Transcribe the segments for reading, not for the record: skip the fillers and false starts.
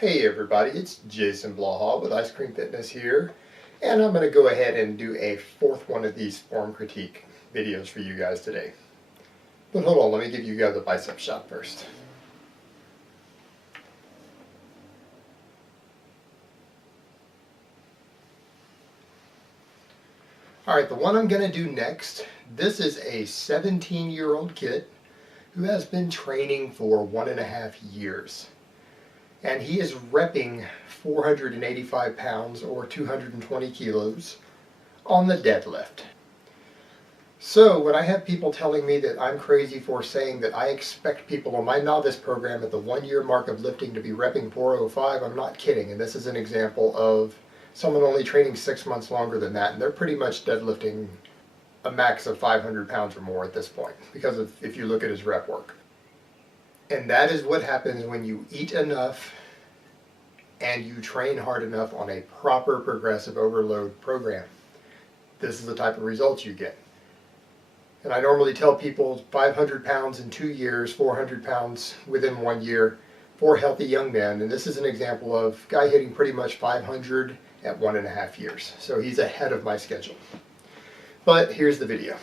Hey everybody, it's Jason Blaha with Ice Cream Fitness here, and I'm going to go ahead and do a fourth one of these form critique videos for you guys today. But hold on, let me give you guys a bicep shot first. Alright, the one I'm going to do next, this is a 17-year-old kid who has been training for 1.5 years. And he is repping 485 pounds or 220 kilos on the deadlift. So when I have people telling me that I'm crazy for saying that I expect people on my novice program at the 1-year mark of lifting to be repping 405, I'm not kidding. And this is an example of someone only training 6 months longer than that, and they're pretty much deadlifting a max of 500 pounds or more at this point, because of if you look at his rep work. And that is what happens when you eat enough and you train hard enough on a proper progressive overload program. This is the type of results you get. And I normally tell people 500 pounds in 2 years, 400 pounds within 1 year for healthy young men. And this is an example of a guy hitting pretty much 500 at 1.5 years. So he's ahead of my schedule. But here's the video.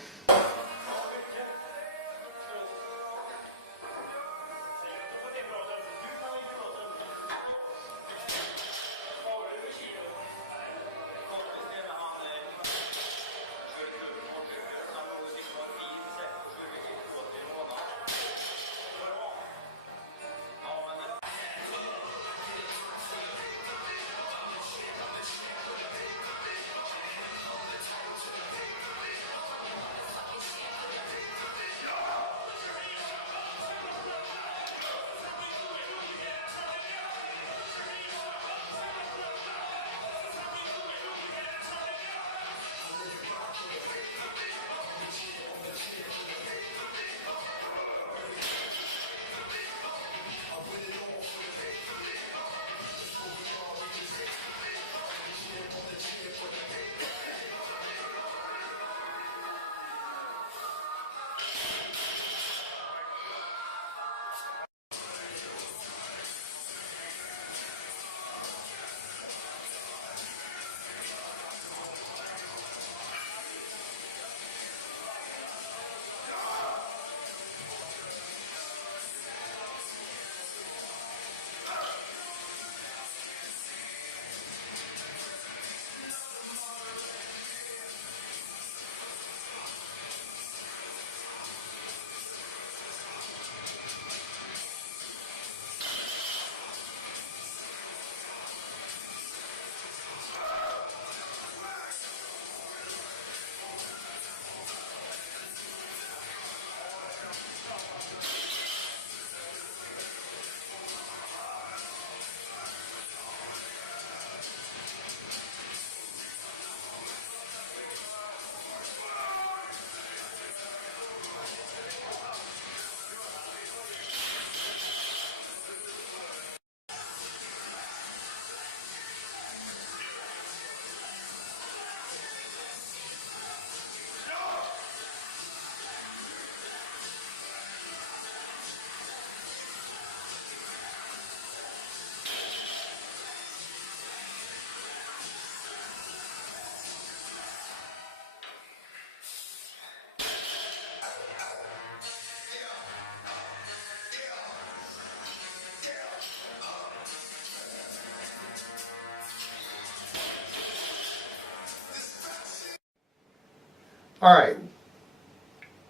Alright,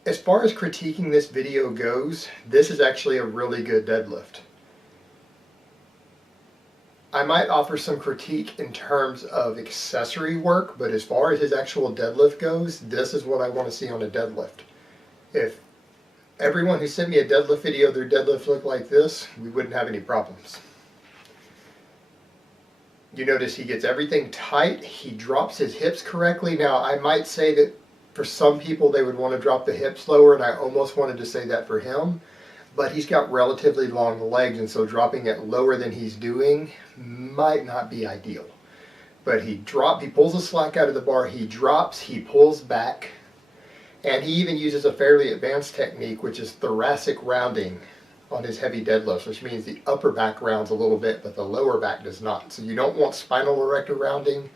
as far as critiquing this video goes, this is actually a really good deadlift. I might offer some critique in terms of accessory work, but as far as his actual deadlift goes, this is what I want to see on a deadlift. If everyone who sent me a deadlift video, their deadlift looked like this, we wouldn't have any problems. You notice he gets everything tight, he drops his hips correctly. Now I might say that for some people they would want to drop the hips lower, and I almost wanted to say that for him, but he's got relatively long legs, and so dropping it lower than he's doing might not be ideal. But he pulls the slack out of the bar, he drops, he pulls back, And he even uses a fairly advanced technique, which is thoracic rounding on his heavy deadlifts, which means the upper back rounds a little bit, but the lower back does not. So you don't want spinal erector rounding,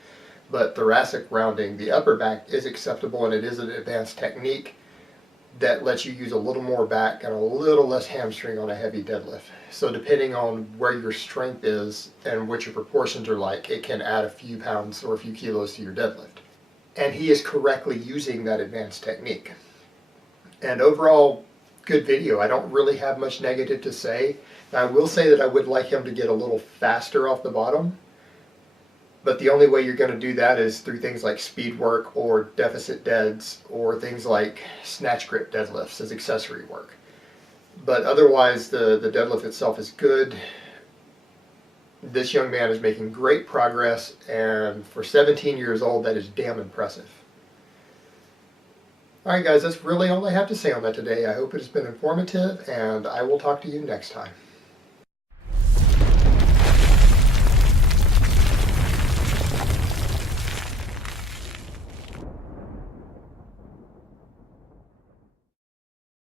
but thoracic rounding. The upper back is acceptable, and it is an advanced technique that lets you use a little more back and a little less hamstring on a heavy deadlift. So depending on where your strength is and what your proportions are like, it can add a few pounds or a few kilos to your deadlift. And he is correctly using that advanced technique. And overall, good video. I don't really have much negative to say. I will say that I would like him to get a little faster off the bottom, but the only way you're going to do that is through things like speed work or deficit deads or things like snatch grip deadlifts as accessory work. But otherwise, the deadlift itself is good. This young man is making great progress, and for 17 years old, that is damn impressive. Alright guys, that's really all I have to say on that today. I hope it has been informative, and I will talk to you next time.